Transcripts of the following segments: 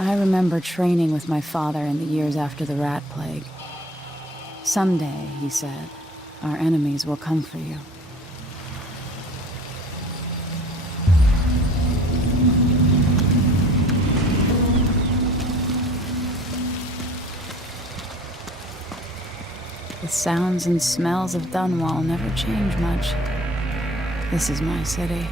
I remember training with my father in the years after the rat plague. Someday, he said, our enemies will come for you. The sounds and smells of Dunwall never change much. This is my city.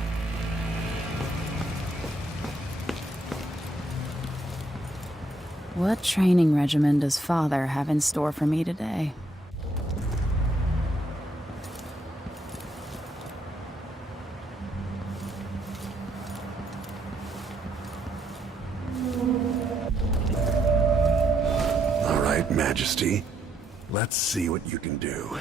What training regimen does Father have in store for me today? All right, Majesty. Let's see what you can do.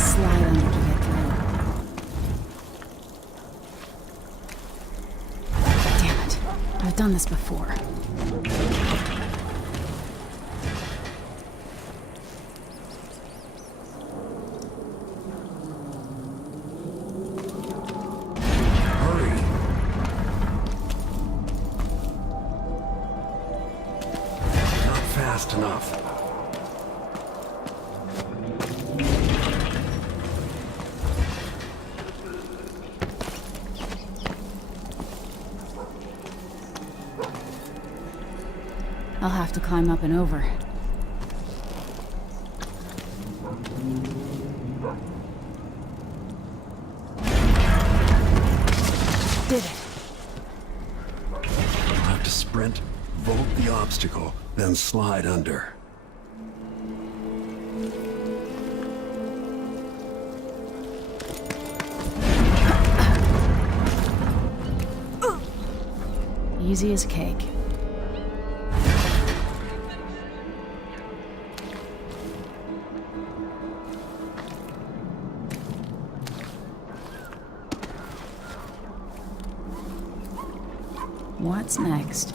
Slide under to get through. Damn it. I've done this before. Hurry! Not fast enough. I'll have to climb up and over. Did it. You'll have to sprint, vault the obstacle, then slide under. Easy as cake. What's next?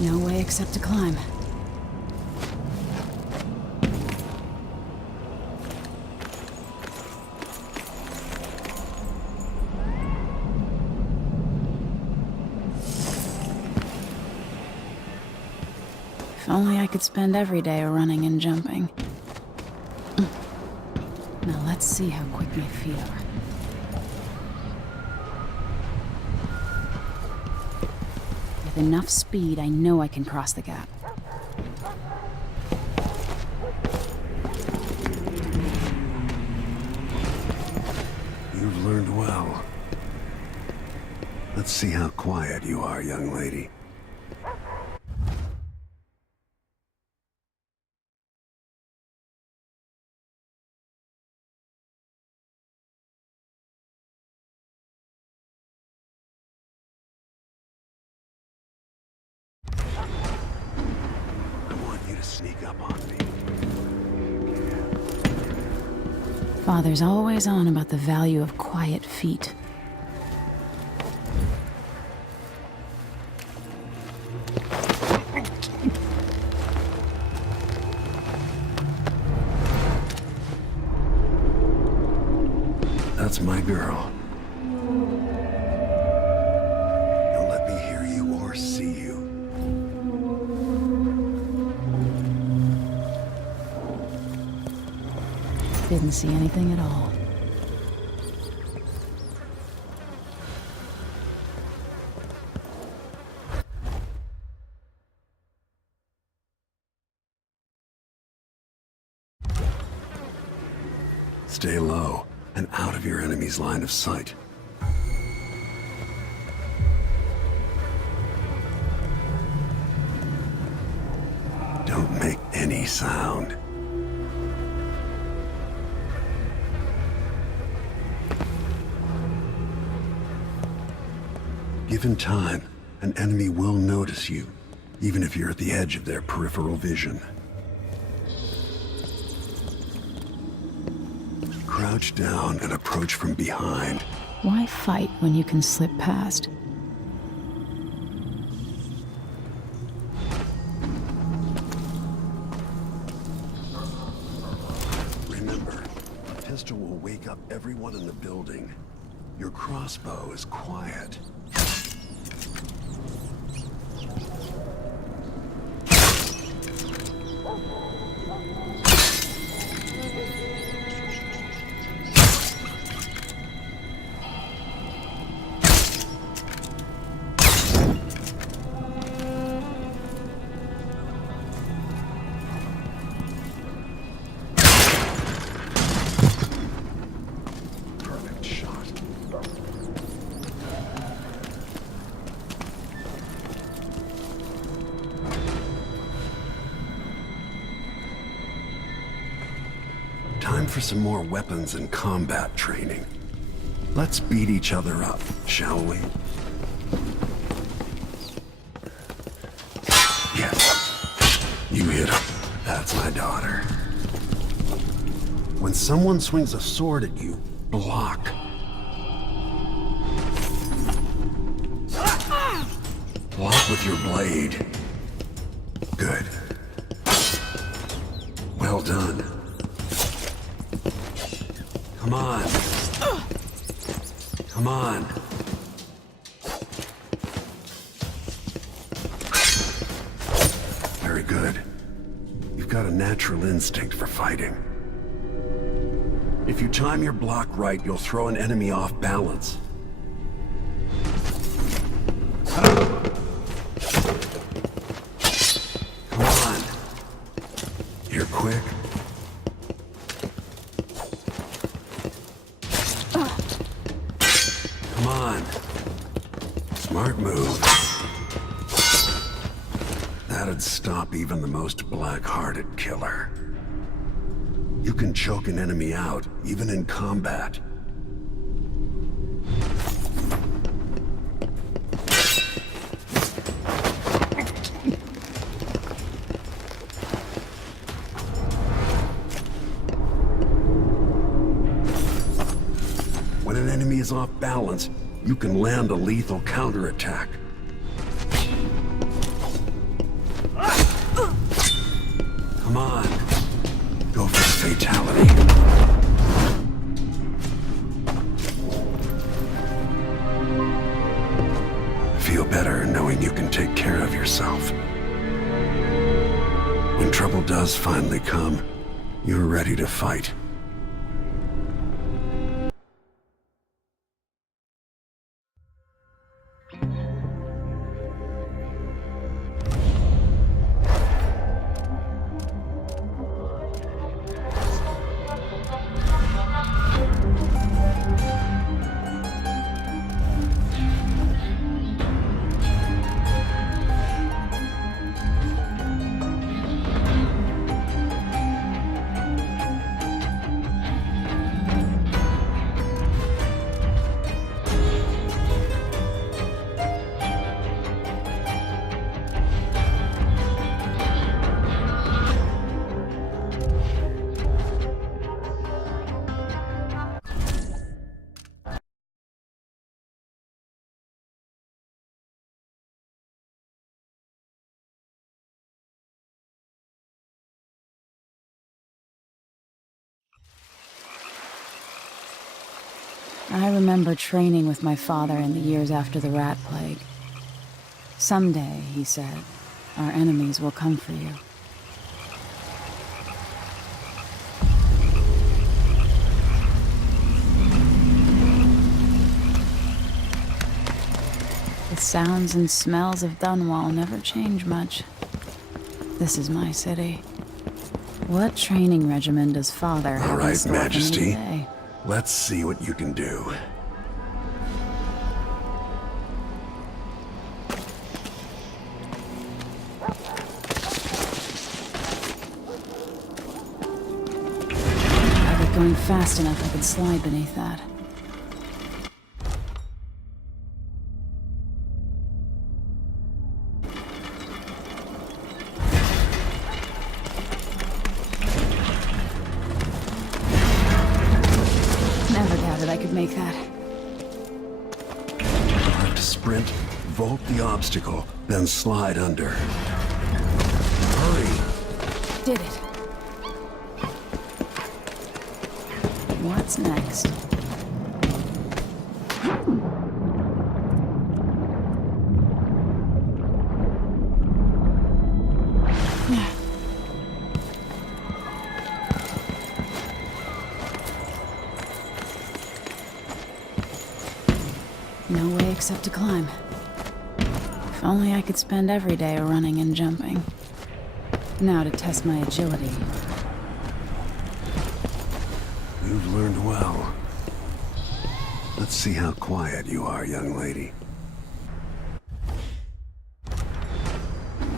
No way except to climb. If only I could spend every day running and jumping. Now let's see how quick my feet are. With enough speed, I know I can cross the gap. You've learned well. Let's see how quiet you are, young lady. sneak up on me. Father's always on about the value of quiet feet. That's my girl. Don't let me hear you or see you. Didn't see anything at all. Stay low and out of your enemy's line of sight. Don't make any sound. Given time, an enemy will notice you, even if you're at the edge of their peripheral vision. Crouch down and approach from behind. Why fight when you can slip past? Remember, a pistol will wake up everyone in the building. Your crossbow is quiet. Perfect shot. Time for some more weapons and combat training. Let's beat each other up, shall we? Yes. You hit him. That's my daughter. When someone swings a sword at you, block. Block with your blade. Good. Well done. Come on. Come on. Very good. You've got a natural instinct for fighting. If you time your block right, you'll throw an enemy off balance. Come on. You're quick. Come on. Smart move. That'd stop even the most black-hearted killer. You can choke an enemy out, even in combat. When an enemy is off balance, you can land a lethal counterattack. Come on. Go for fatality. Feel better knowing you can take care of yourself. When trouble does finally come, you're ready to fight. I remember training with my father in the years after the rat plague. Someday, he said, our enemies will come for you. The sounds and smells of Dunwall never change much. This is my city. What training regimen does Father have? All in right, store for me Majesty. today? Let's see what you can do. If I were going fast enough, I could slide beneath that. Never doubted I could make that. You'll have to sprint, vault the obstacle, then slide under. Hurry! Did it. What's next? No way except to climb. If only I could spend every day running and jumping. Now to test my agility. You've learned well. Let's see how quiet you are, young lady.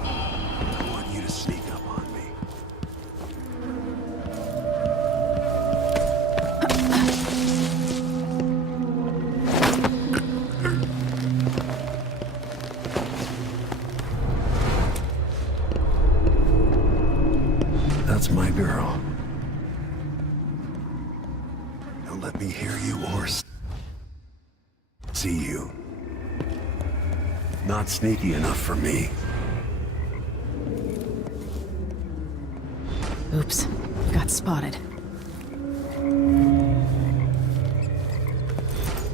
I want you to sneak up on me. That's my girl. Don't let me hear you or see you. Not sneaky enough for me. Oops, got spotted.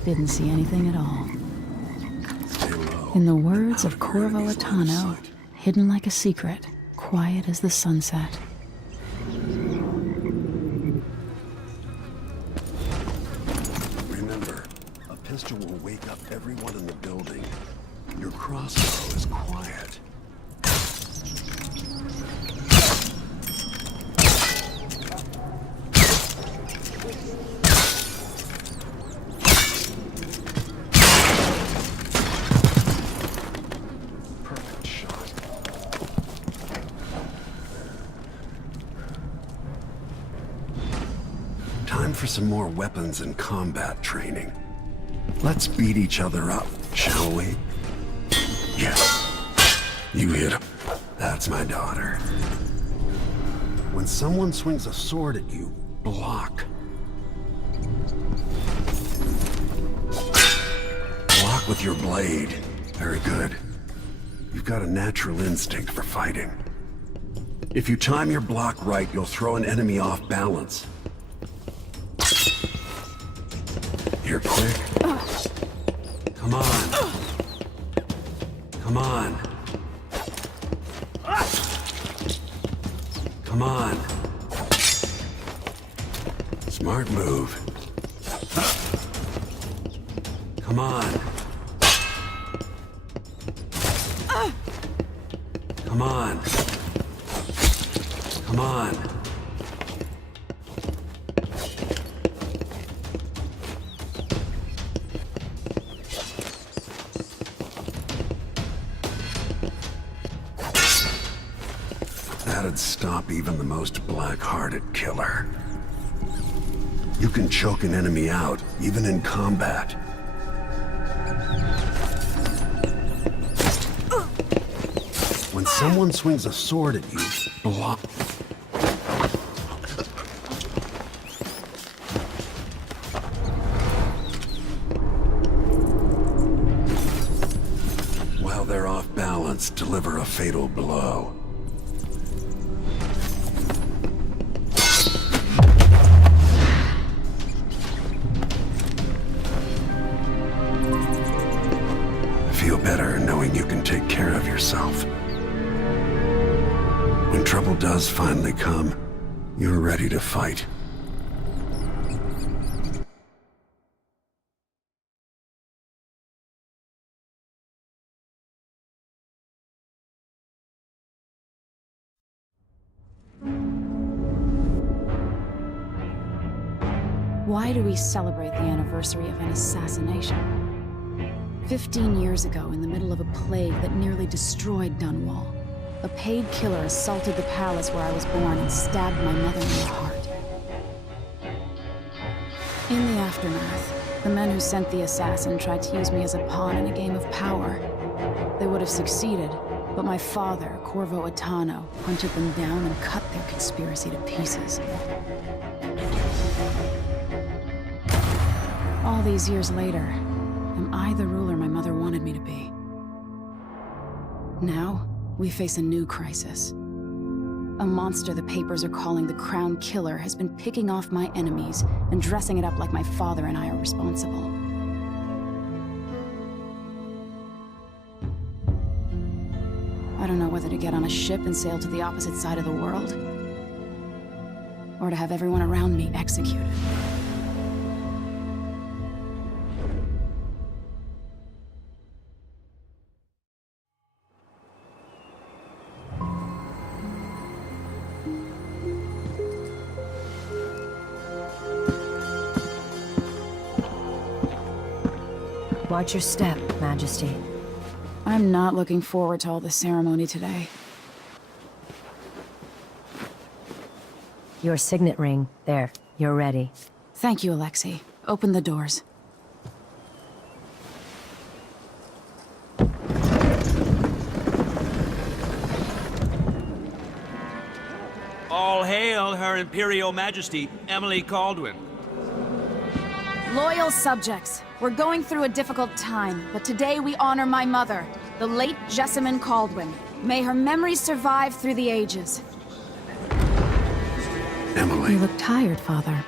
Didn't see anything at all. Stay low. In the words Out of your Corvo enemy's line of Atano, sight. hidden like a secret, quiet as the sunset. Remember, a pistol will wake up everyone in the building. Your crossbow is quiet. Perfect shot. Time for some more weapons and combat training. Let's beat each other up, shall we? Yes. You hit him. That's my daughter. When someone swings a sword at you, block. Block with your blade. Very good. You've got a natural instinct for fighting. If you time your block right, you'll throw an enemy off balance. You're quick. Come on. Come on. Come on. Smart move. Come on. Come on. Come on. That'd stop even the most black-hearted killer. You can choke an enemy out, even in combat. When someone swings a sword at you, block. While they're off balance, deliver a fatal blow. trouble does finally come, you're ready to fight. Why do we celebrate the anniversary of an assassination? 15 years ago, in the middle of a plague that nearly destroyed Dunwall, a paid killer assaulted the palace where I was born and stabbed my mother in the heart. In the aftermath, the men who sent the assassin tried to use me as a pawn in a game of power. They would have succeeded, but my father, Corvo hunted them down and cut their conspiracy to pieces. All these years later, am I the ruler my mother wanted me to be? Now, we face a new crisis. A monster the papers are calling the Crown Killer has been picking off my enemies and dressing it up like my father and I are responsible. I don't know whether to get on a ship and sail to the opposite side of the world, or to have everyone around me executed. Watch your step, Majesty. I'm not looking forward to all the ceremony today. Your signet ring. There, you're ready. Thank you, Alexei. Open the doors. All hail Her Imperial Majesty, Emily Caldwin. Loyal subjects, we're going through a difficult time, but today we honor my mother, the late Jessamine Caldwin. May her memory survive through the ages. Emily, You look tired, Father.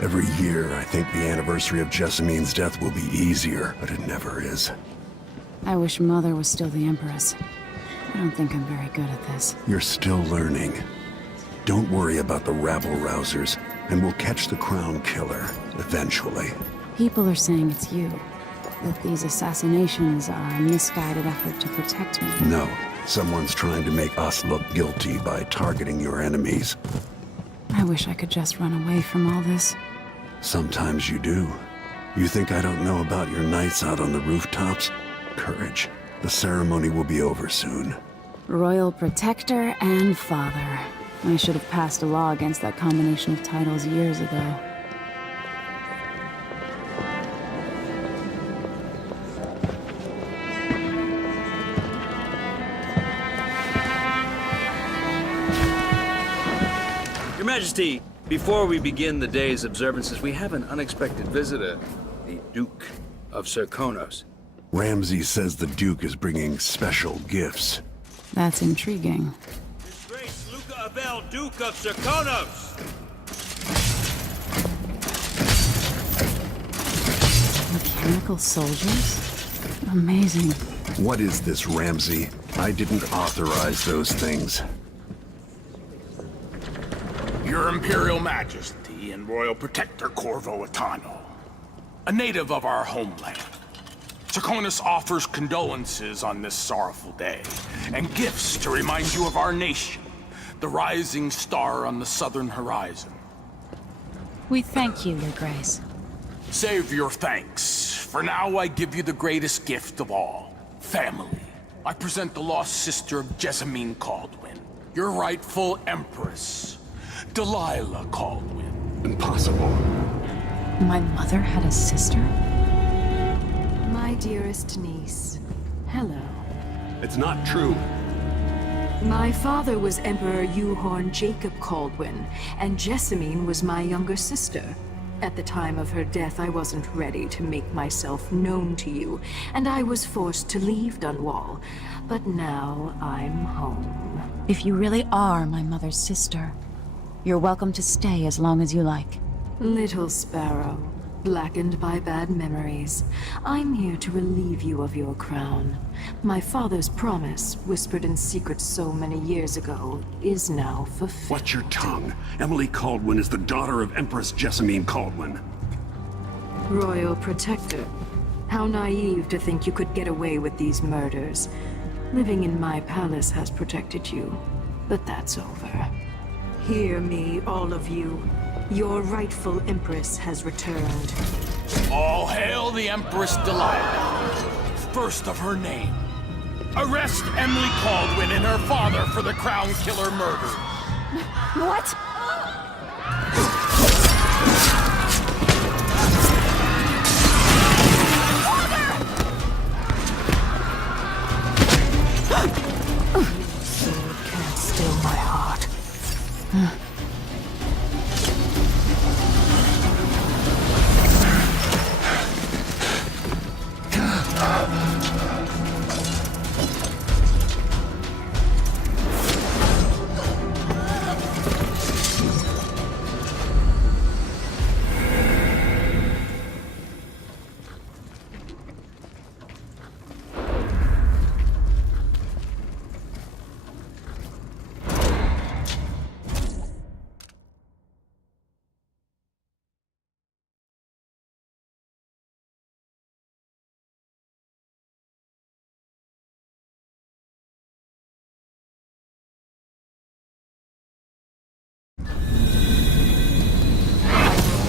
every year I think the anniversary of Jessamine's death will be easier, but it never is. I wish Mother was still the Empress. I don't think I'm very good at this. You're still learning. Don't worry about the rabble-rousers, and we'll catch the Crown Killer, eventually. People are saying it's you. That these assassinations are a misguided effort to protect me. No, someone's trying to make us look guilty by targeting your enemies. I wish I could just run away from all this. Sometimes you do. You think I don't know about your nights out on the rooftops? Courage. The ceremony will be over soon. Royal Protector and Father. I should have passed a law against that combination of titles years ago. Your Majesty, before we begin the day's observances, we have an unexpected visitor, the Duke of Serkonos. Ramsay says the Duke is bringing special gifts. That's intriguing. His Grace Luca Abel, Duke of Serkonos! Mechanical soldiers? Amazing. What is this, Ramsay? I didn't authorize those things. Your Imperial Majesty and Royal Protector Corvo, a native of our homeland. Serkonos offers condolences on this sorrowful day, and gifts to remind you of our nation, the rising star on the southern horizon. We thank you, Your Grace. Save your thanks. For now, I give you the greatest gift of all, family. I present the lost sister of Jessamine Caldwin, your rightful Empress, Delilah Caldwin. Impossible. My mother had a sister? My dearest niece, hello. It's not true. My father was Emperor Euhorn Jacob Caldwin, and Jessamine was my younger sister. At the time of her death, I wasn't ready to make myself known to you, and I was forced to leave Dunwall. But now I'm home. If you really are my mother's sister, you're welcome to stay as long as you like. Little Sparrow, blackened by bad memories. I'm here to relieve you of your crown. My father's promise, whispered in secret so many years ago, is now fulfilled. Watch your tongue. Emily Caldwin is the daughter of Empress Jessamine Caldwin. Royal Protector. How naive to think you could get away with these murders. Living in my palace has protected you, but that's over. Hear me, all of you. Your rightful Empress has returned. All hail the Empress Delilah, first of her name. Arrest Emily Caldwin and her father for the Crown Killer murder. What? Sword can't still my heart.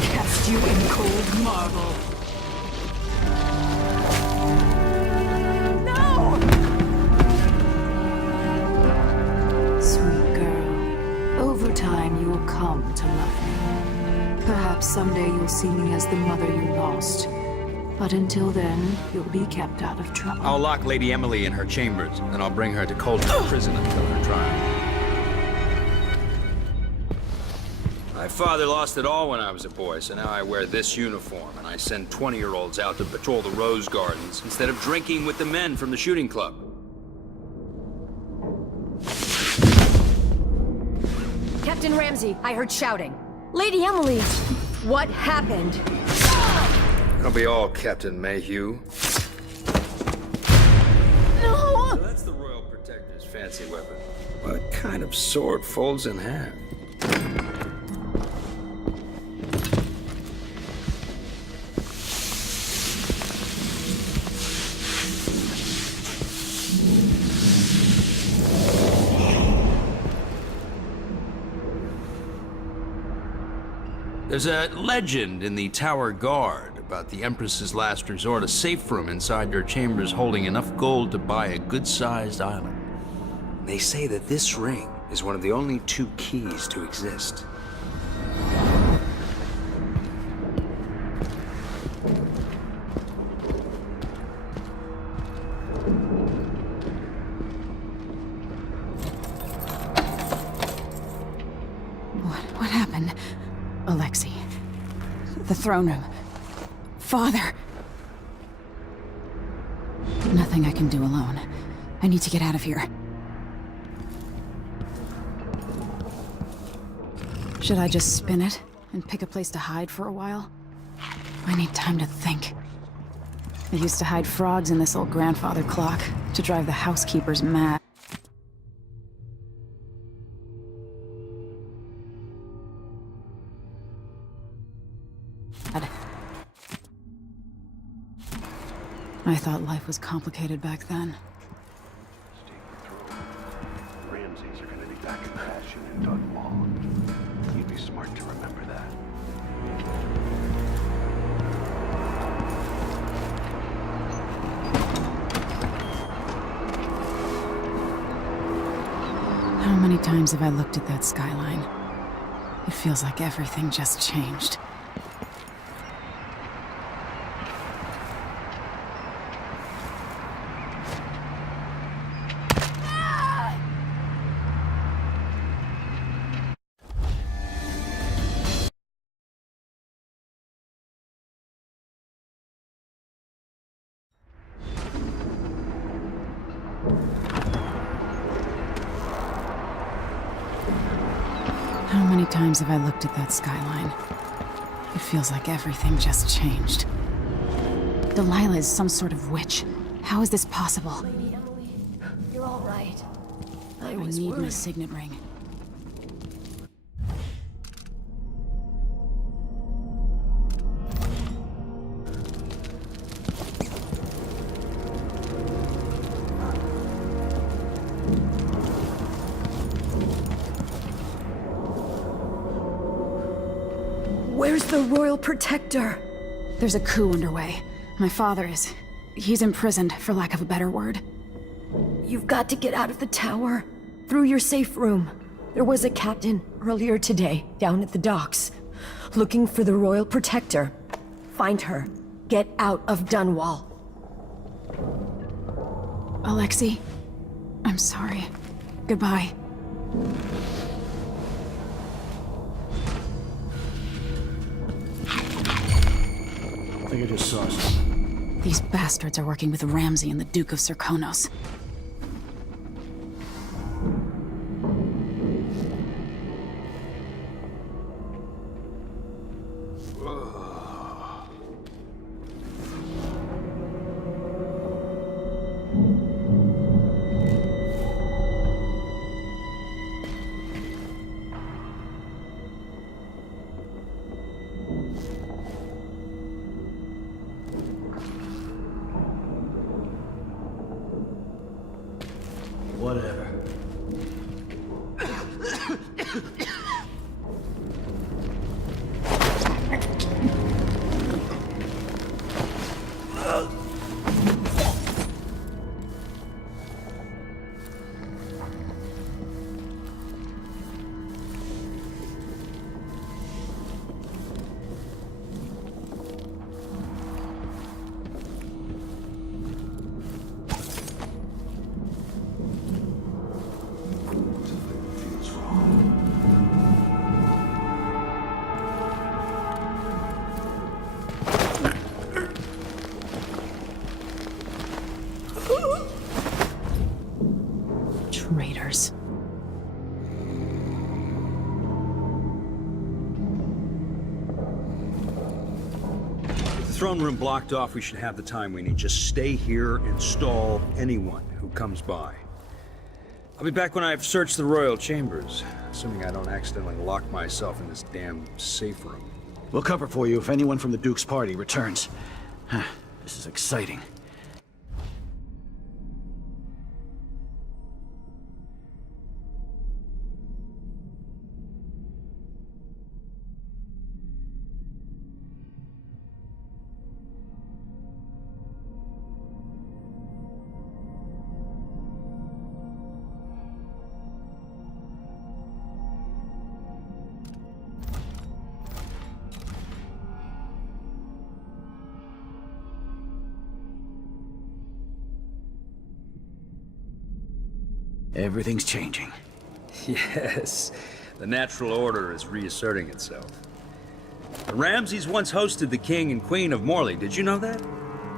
Cast you in cold marble. No! Sweet girl, over time you will come to love me. Perhaps someday you'll see me as the mother you lost. But until then, you'll be kept out of trouble. I'll lock Lady Emily in her chambers, and I'll bring her to Coldstream Prison until her trial. My father lost it all when I was a boy, so now I wear this uniform, and I send 20-year-olds out to patrol the rose gardens instead of drinking with the men from the shooting club. Captain Ramsey, I heard shouting. Lady Emily, what happened? Don't be all Captain Mayhew. No! So that's the Royal Protector's fancy weapon. What kind of sword folds in half? There's a legend in the Tower Guard about the Empress's last resort, a safe room inside your chambers holding enough gold to buy a good-sized island. They say that this ring is one of the only 2 keys to exist. What happened? Alexei. The throne room. Father. Nothing I can do alone. I need to get out of here. Should I just spin it and pick a place to hide for a while? I need time to think. I used to hide frogs in this old grandfather clock to drive the housekeepers mad. I thought life was complicated back then. Ramses are gonna be back in fashion in Dunwall. You'd be smart to remember that. How many times have I looked at that skyline? It feels like everything just changed. How many times have I looked at that skyline? It feels like everything just changed. Delilah is some sort of witch. How is this possible? Lady Emily, you're all right. I I was need my worried. signet ring. Where's the Royal Protector? There's a coup underway. My father is... he's imprisoned, for lack of a better word. You've got to get out of the tower. Through your safe room. There was a captain earlier today, down at the docks. Looking for the Royal Protector. Find her. Get out of Dunwall. Alexei, I'm sorry. Goodbye. I think I just saw something. These bastards are working with Ramsey and the Duke of Serkonos. Whatever. Traitors. With the throne room blocked off, we should have the time we need. Just stay here and stall anyone who comes by. I'll be back when I've searched the royal chambers, assuming I don't accidentally lock myself in this damn safe room. We'll cover for you if anyone from the Duke's party returns. This is exciting. Everything's changing. Yes, the natural order is reasserting itself. The Ramseys once hosted the King and Queen of Morley, did you know that?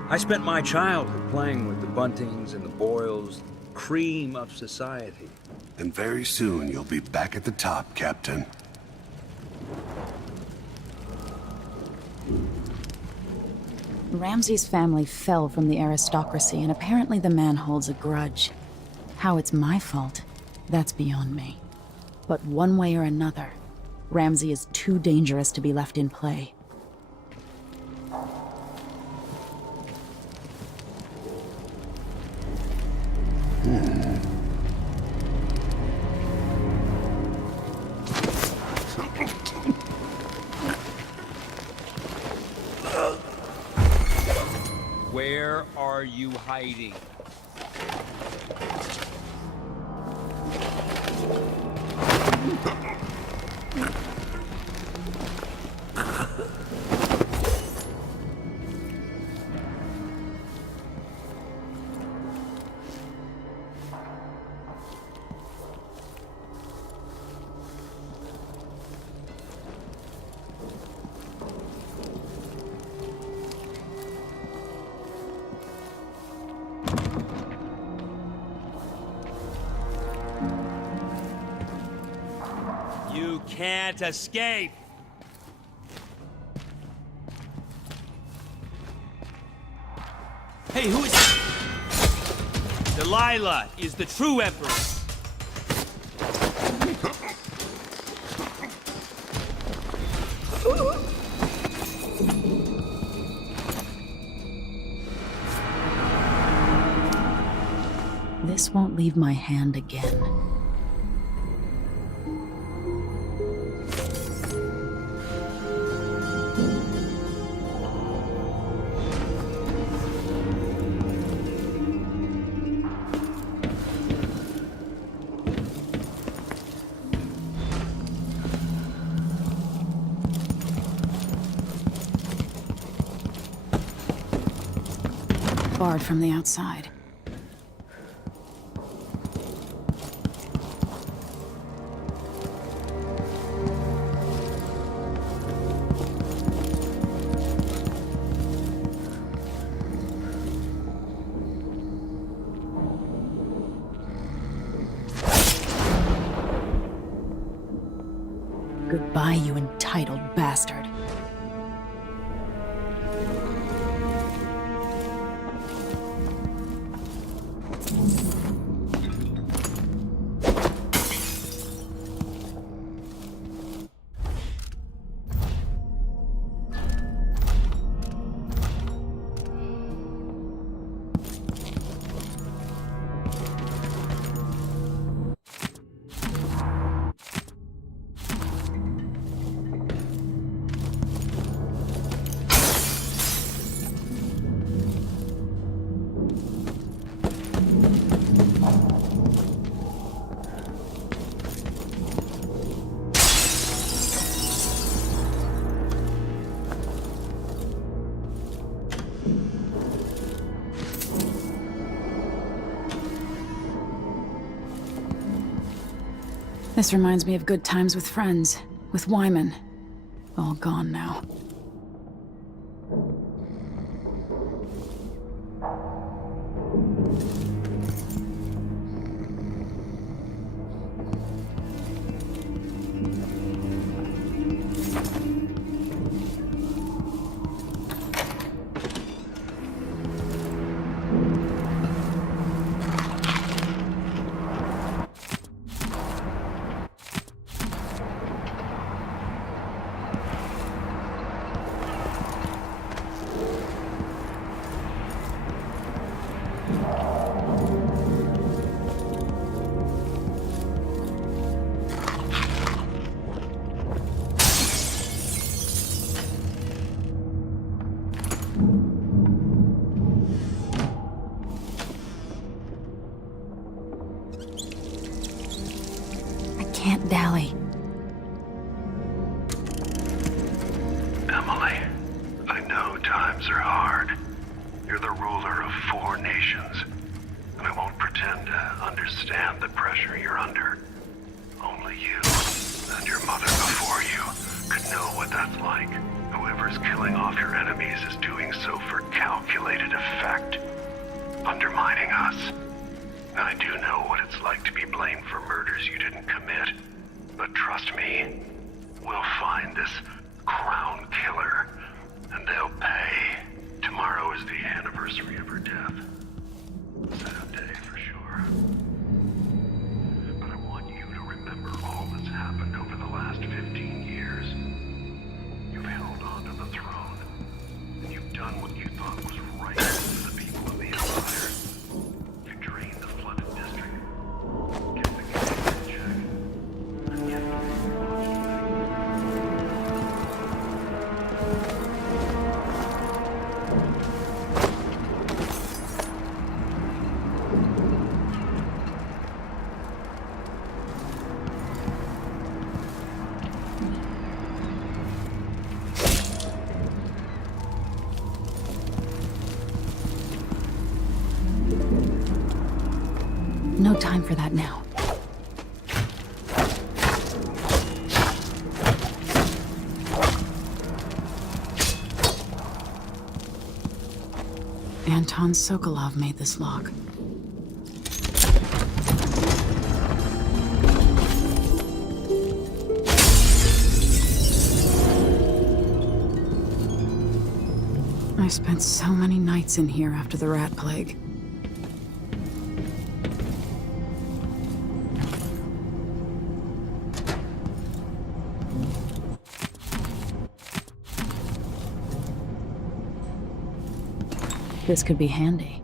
I spent my childhood playing with the Buntings and the Boyles, cream of society. And very soon you'll be back at the top, Captain. Ramsey's family fell from the aristocracy, and apparently the man holds a grudge. How it's my fault, that's beyond me. But one way or another, Ramsey is too dangerous to be left in play. Where are you hiding? You can't escape! Hey, who is... Delilah is the true emperor. This won't leave my hand again. Barred from the outside. Goodbye, you entitled bastard. This reminds me of good times with friends, with Wyman. All gone now. Can't dally. Emily, I know times are hard. You're the ruler of 4 nations, and I won't pretend to understand the pressure you're under. Only you and your mother before you could know what that's like. Whoever's killing off your enemies is doing so for calculated effect, undermining us. I do know what it's like to be blamed for murders you didn't commit. But trust me, we'll find this crown killer, and they'll pay. Tomorrow is the anniversary of her death. Sad day for sure. But I want you to remember all that's happened over the last 15 years. You've held on to the throne, and you've done what you thought was right for the people of the Empire. You drained the flooded district, kept the king in check, and yet you lost No time for that now. Anton Sokolov made this lock. I spent so many nights in here after the rat plague. This could be handy.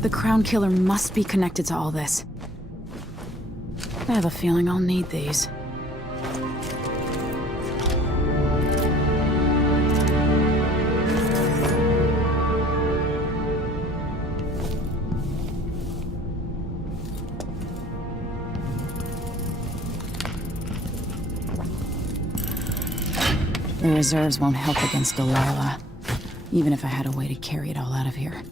The Crown Killer must be connected to all this. I have a feeling I'll need these. The reserves won't help against Delilah, even if I had a way to carry it all out of here.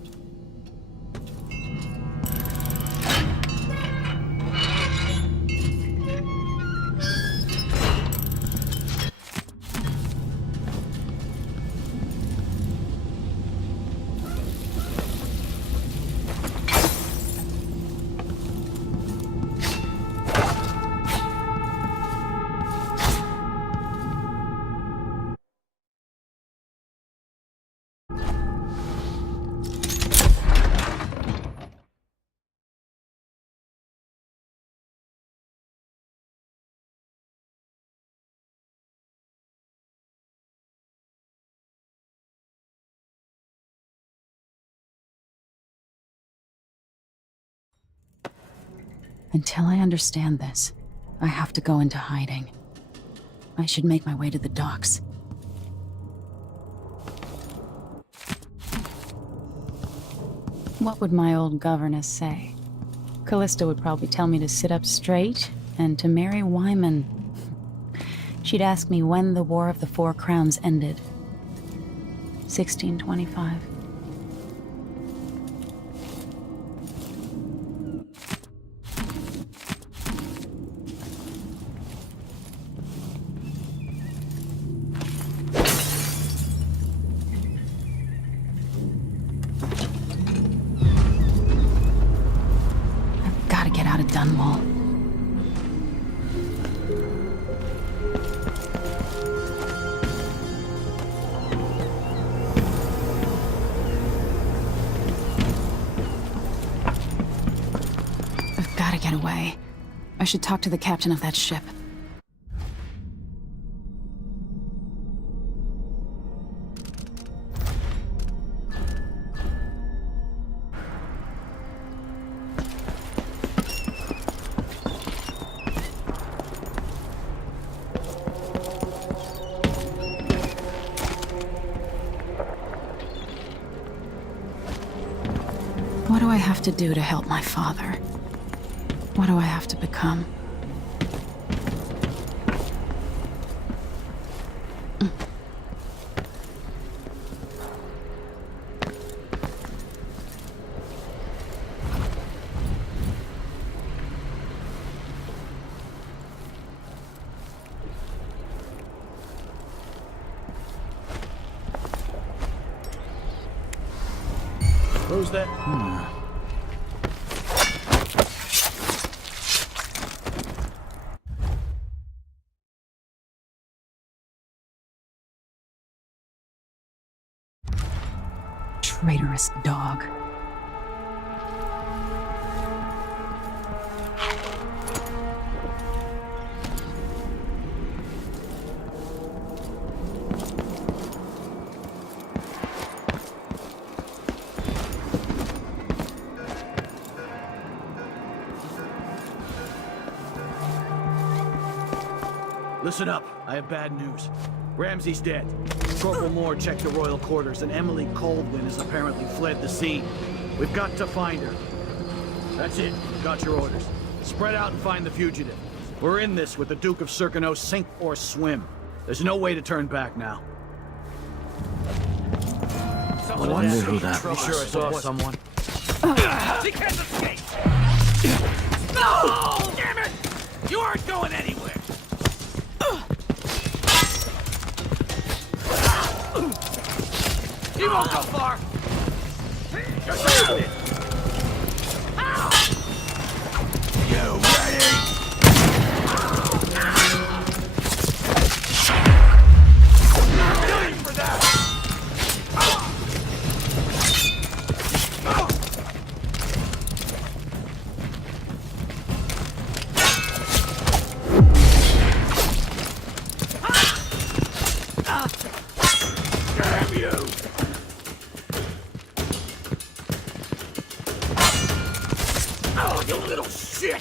Until I understand this, I have to go into hiding. I should make my way to the docks. What would my old governess say? Callista would probably tell me to sit up straight and to marry Wyman. She'd ask me when the War of the Four Crowns ended. 1625. Dunwall. I've got to get away. I should talk to the captain of that ship. What do I have to do to help my father? What do I have to become? Who's that? Traitorous dog. Listen up. I have bad news. Ramsey's dead. Corporal Moore checked the royal quarters, and Emily Coldwin has apparently fled the scene. We've got to find her. That's it. Got your orders. Spread out and find the fugitive. We're in this with the Duke of Circano, sink or swim. There's no way to turn back now. I wonder who that was. Sure I saw someone. They can't escape! No! Damn it! You aren't going anywhere! He won't go far! Just shoot it! You ready? you little shit!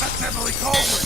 That's Emily Colvin!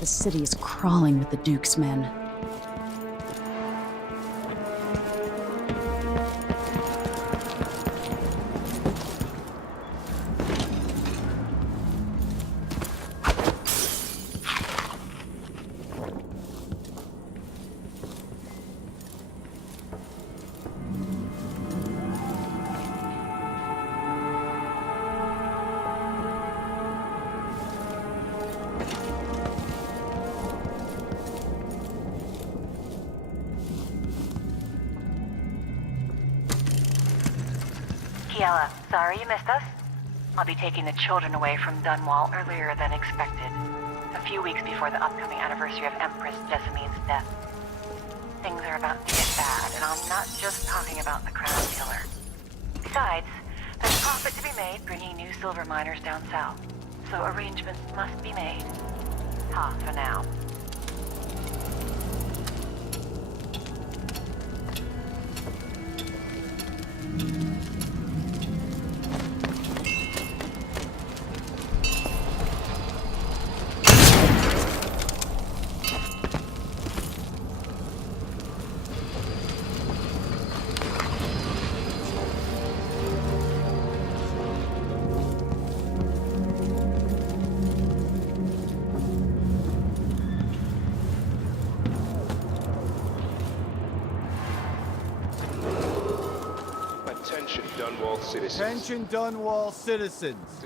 The city is crawling with the Duke's men. Kiela, sorry you missed us. I'll be taking the children away from Dunwall earlier than expected. A few weeks before the upcoming anniversary of Empress Jessamine's death. Things are about to get bad, and I'm not just talking about the Crown Killer. Besides, there's profit to be made bringing new silver miners down south. So arrangements must be made. Ha, for now. citizens. Attention Dunwall citizens.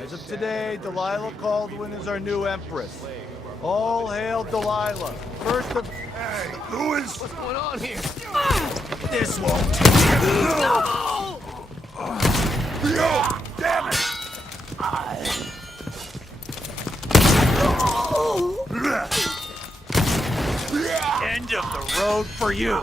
As of today, Delilah Caldwin is our new Empress. All hail Delilah. First of... Hey, Lewis! What's going on here? This won't take you. No! Damn it! End of the road for you.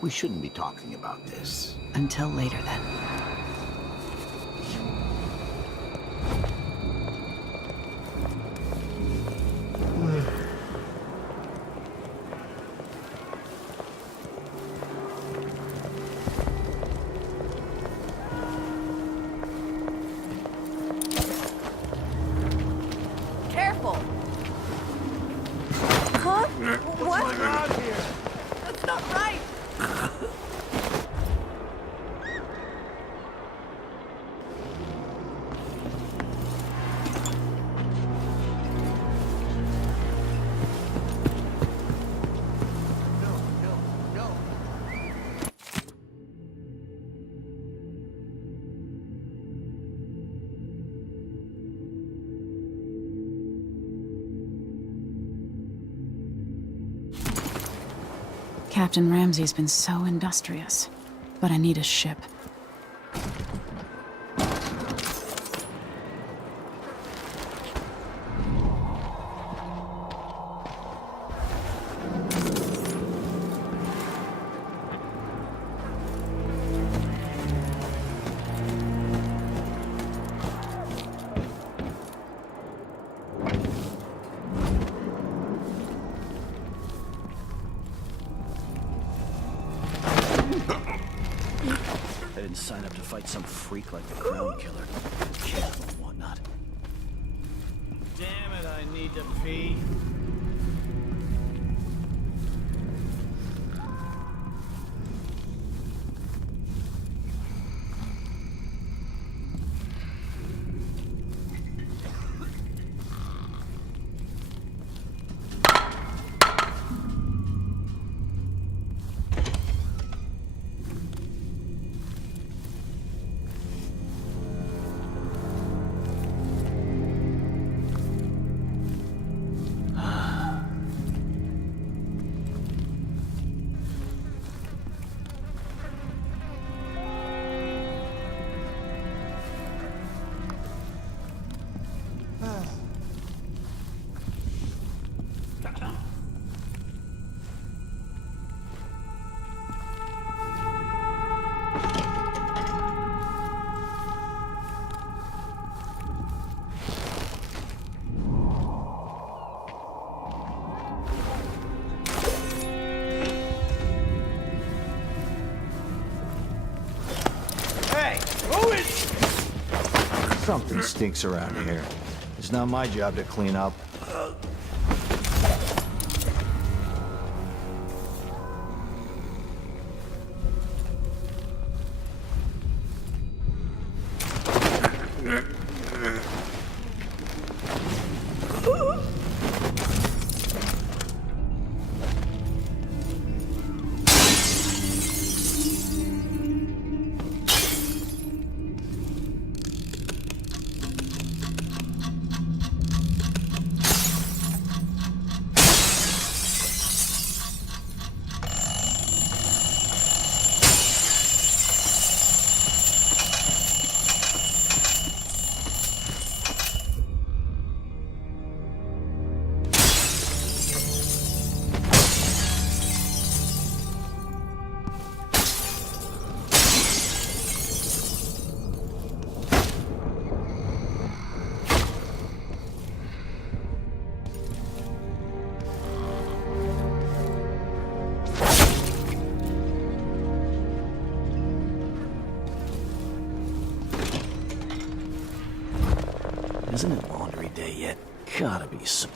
We shouldn't be talking about this. Until later, then. Careful! Huh? What? What's going on here? That's not right! Captain Ramsey's been so industrious, but I need a ship. I didn't sign up to fight some freak like the Crown Killer. Kid and whatnot. Damn it, I need to pee. Something stinks around here. It's not my job to clean up. Isn't it laundry day yet? Gotta be some...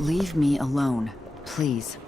Leave me alone, please.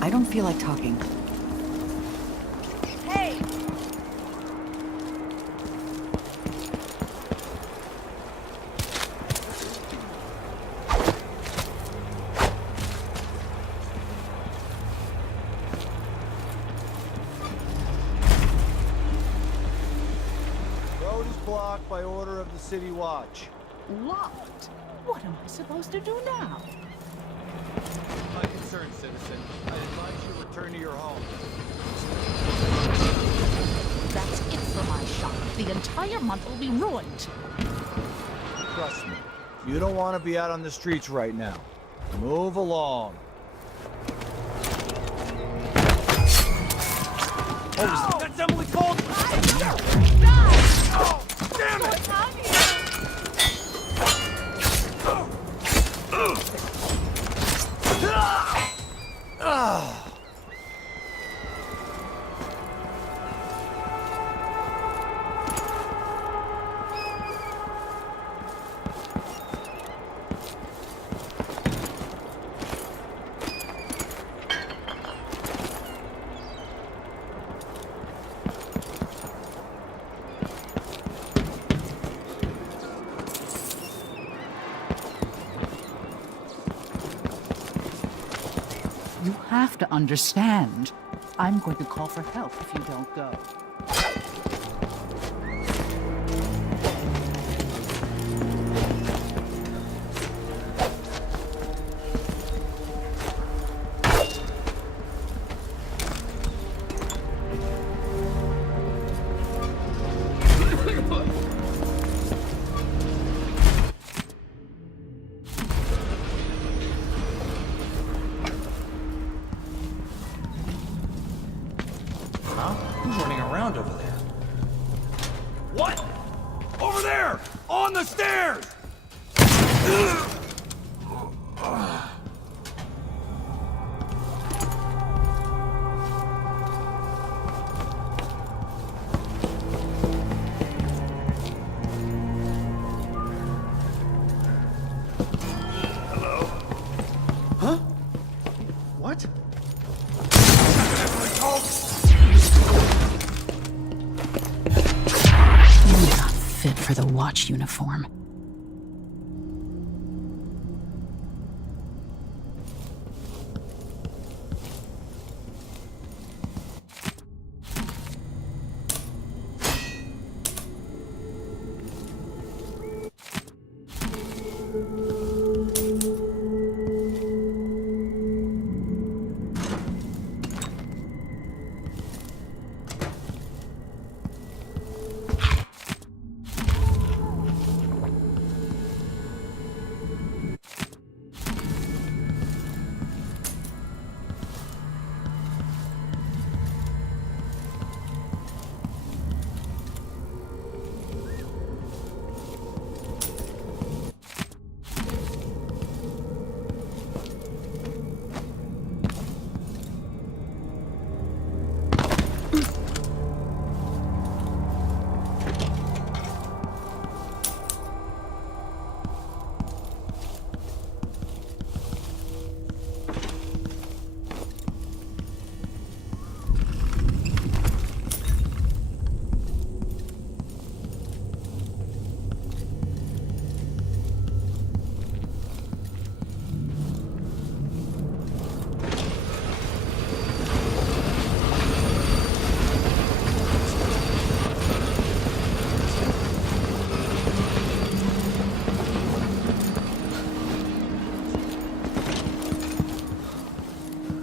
I don't feel like talking. Hey! Road is blocked by order of the City Watch. Locked? What am I supposed to do now? My concern, citizen. I advise you return to your home. That's it for my shop. The entire month will be ruined. Trust me. You don't want to be out on the streets right now. Move along. Oh, that's Emily Cole! Oh, damn it! have to understand. I'm going to call for help if you don't go. Who's running around over there? What? Over there! On the stairs! Hello? Huh? What? You're not fit for the watch uniform.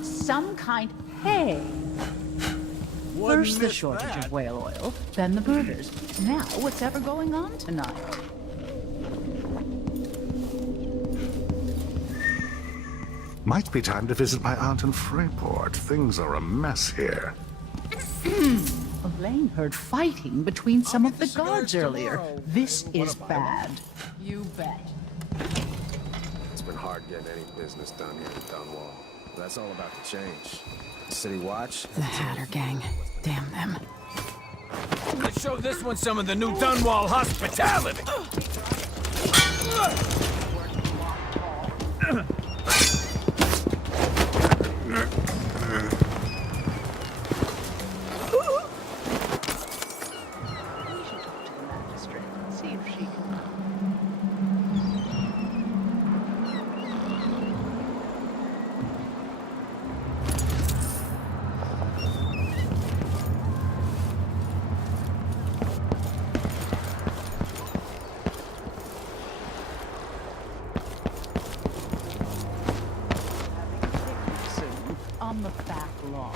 Some kind. Hey! First the shortage of whale oil, then the burgers. Now what's ever going on tonight? Might be time to visit my aunt in Freeport. Things are a mess here. Elaine heard fighting between some of the guards earlier. This is bad. You bet. It's been hard getting any business done here in Dunwall. That's all about to change. City Watch? The Hatter Gang. Damn them. Let's show this one some of the new Dunwall hospitality! See if she can. On the back lawn.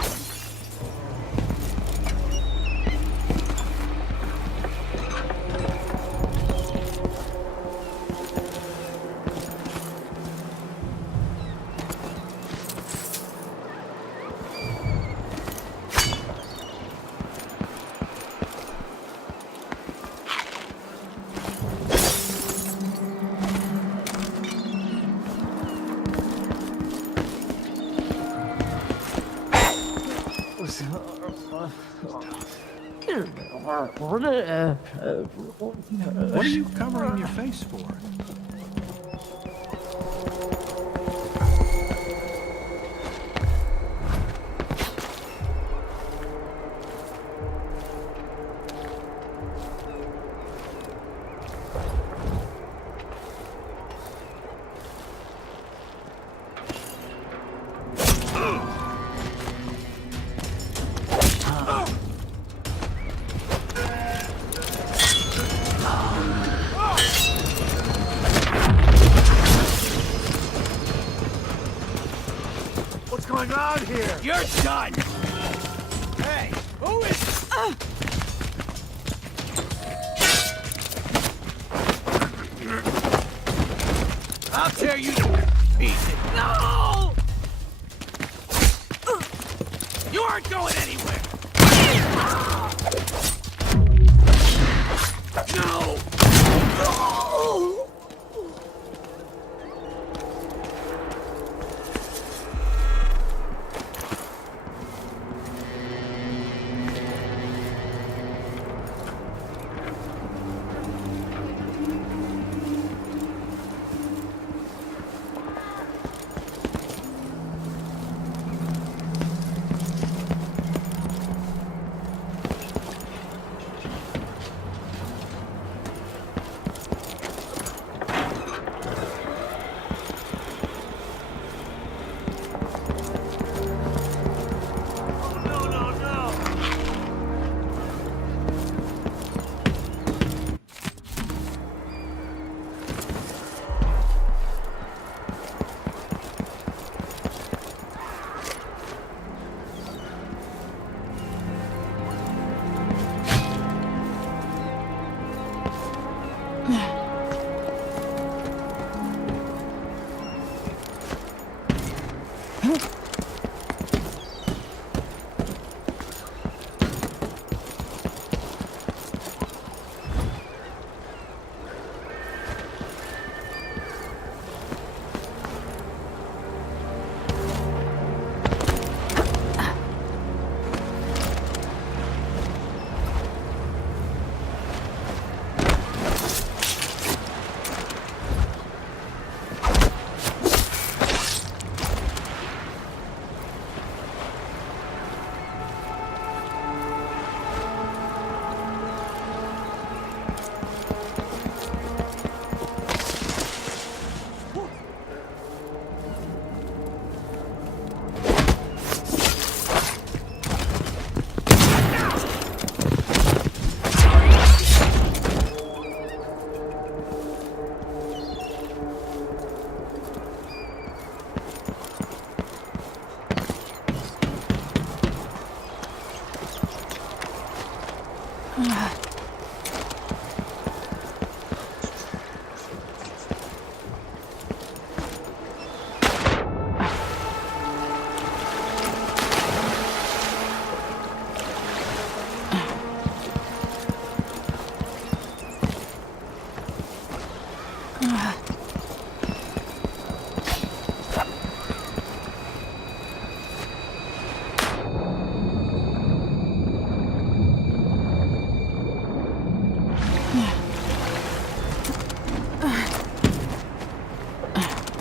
What are you covering your face for? it done! Hey, who is... I'll tear you to pieces. No! You aren't going anywhere! No! No!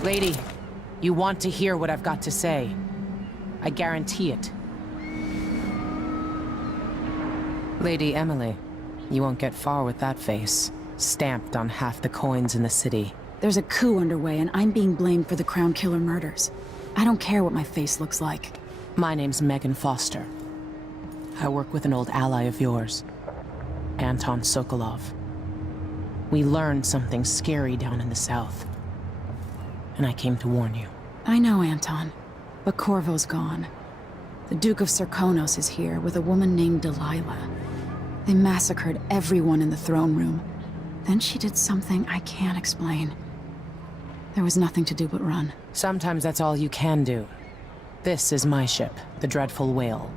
Lady, you want to hear what I've got to say. I guarantee it. Lady Emily, you won't get far with that face. Stamped on half the coins in the city. There's a coup underway, and I'm being blamed for the Crown Killer murders. I don't care what my face looks like. My name's Megan Foster. I work with an old ally of yours, Anton Sokolov. We learned something scary down in the south, and I came to warn you. I know, Anton, but Corvo's gone. The Duke of Serkonos is here with a woman named Delilah. They massacred everyone in the throne room. Then she did something I can't explain. There was nothing to do but run. Sometimes that's all you can do. This is my ship, the Dreadful Whale.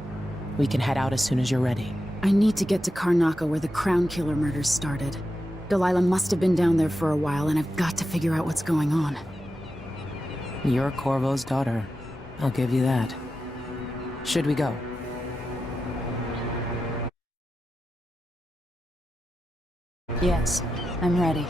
We can head out as soon as you're ready. I need to get to Karnaca where the Crown Killer murders started. Delilah must have been down there for a while, and I've got to figure out what's going on. You're Corvo's daughter. I'll give you that. Should we go? Yes, I'm ready.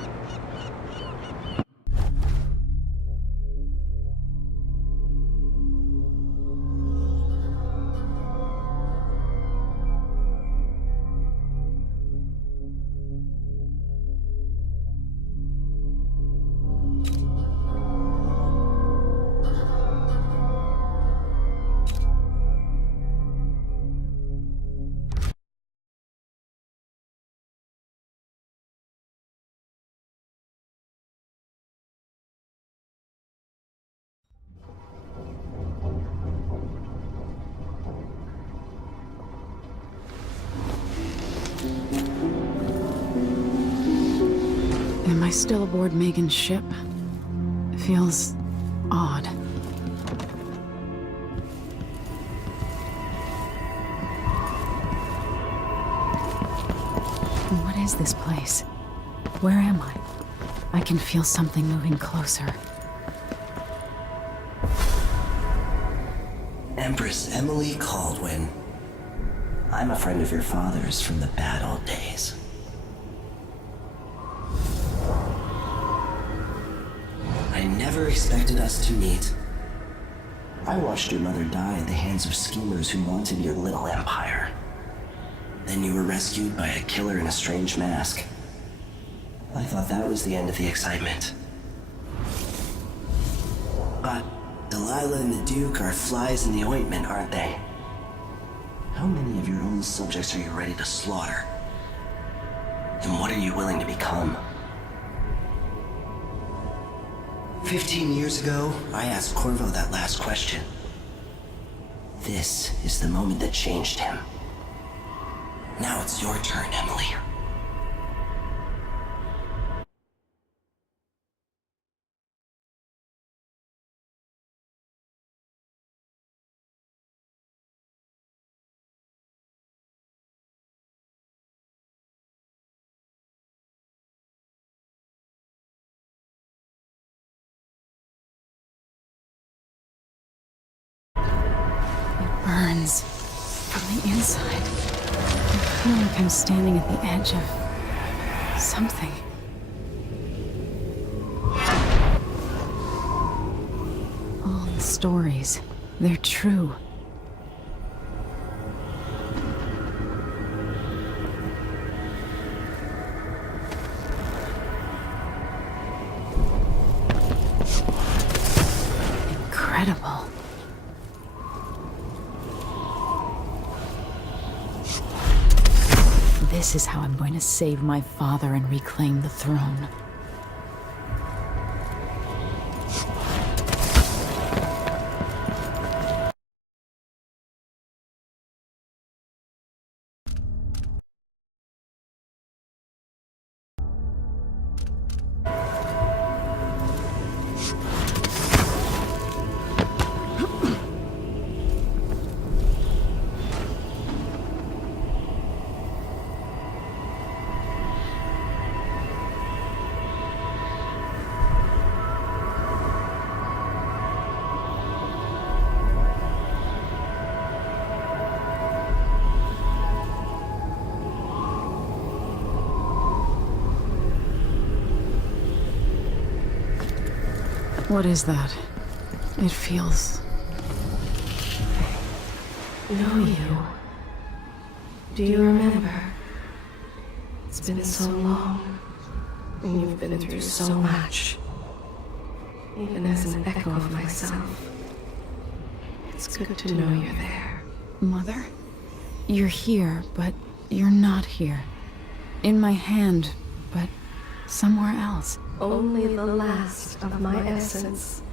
still aboard Megan's ship? It feels odd. What is this place? Where am I? I can feel something moving closer. Empress Emily Caldwin. I'm a friend of your father's from the bad old days. I never expected us to meet. I watched your mother die at the hands of schemers who wanted your little empire. Then you were rescued by a killer in a strange mask. I thought that was the end of the excitement. But Delilah and the Duke are flies in the ointment, aren't they? How many of your own subjects are you ready to slaughter? And what are you willing to become? 15 years ago, I asked Corvo that last question. This is the moment that changed him. Now it's your turn, Emily. Burns from the inside. I feel like I'm standing at the edge of something. All the stories, they're true. Incredible. This is how I'm going to save my father and reclaim the throne. What is that? It feels... Know you. Do you remember? It's been so long, and you've been through so much. Even as an echo of myself, it's good to know you're there. Mother? You're here, but you're not here. In my hand, but somewhere else. Only the last of my essence,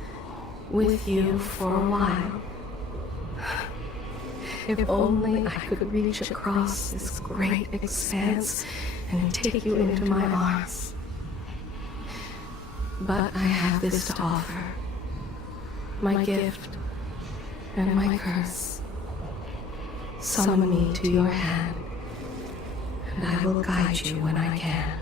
with you for a while. If only I could reach across this great expanse and take you into my arms. But I have this to offer. My gift and my curse. Summon me to your hand, and I will guide you when I can.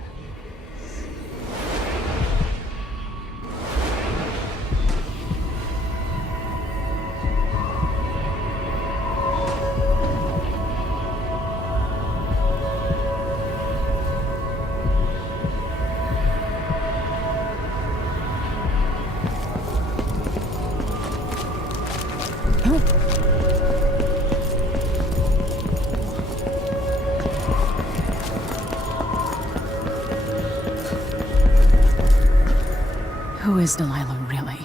Who is Delilah really?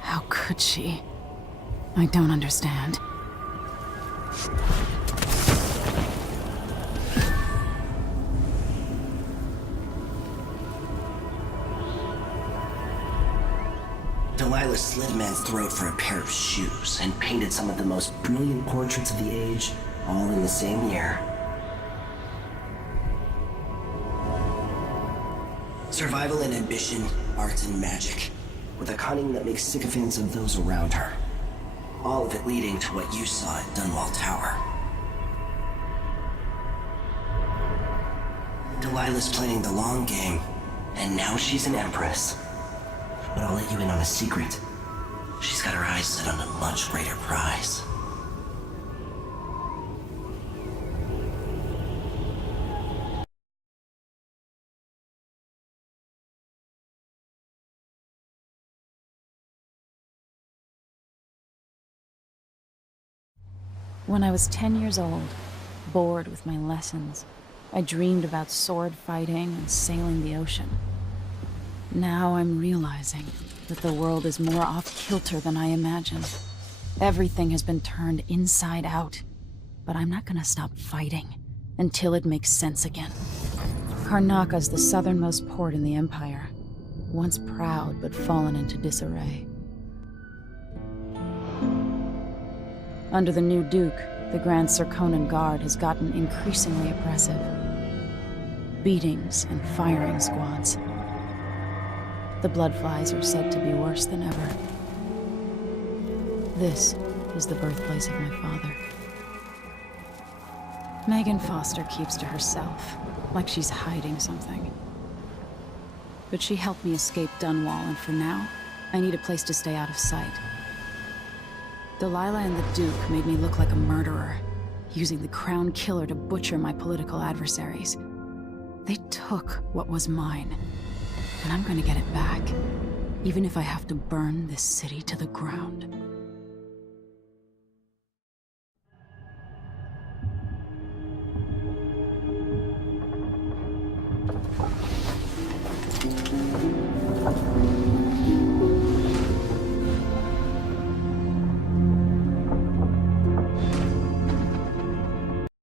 How could she? I don't understand. Delilah slit a man's throat for a pair of shoes and painted some of the most brilliant portraits of the age, all in the same year. Survival and ambition, art and magic, with a cunning that makes sycophants of those around her. All of it leading to what you saw at Dunwall Tower. Delilah's playing the long game, and now she's an empress. But I'll let you in on a secret. She's got her eyes set on a much greater prize. When I was 10 years old, bored with my lessons, I dreamed about sword fighting and sailing the ocean. Now I'm realizing that the world is more off-kilter than I imagined. Everything has been turned inside out, but I'm not gonna stop fighting until it makes sense again. Karnaka's the southernmost port in the Empire, once proud but fallen into disarray. Under the new Duke, the Grand Serkonan Guard has gotten increasingly oppressive. Beatings and firing squads. The Bloodflies are said to be worse than ever. This is the birthplace of my father. Megan Foster keeps to herself, like she's hiding something. But she helped me escape Dunwall, and for now, I need a place to stay out of sight. Delilah and the Duke made me look like a murderer, using the Crown Killer to butcher my political adversaries. They took what was mine, and I'm gonna get it back, even if I have to burn this city to the ground.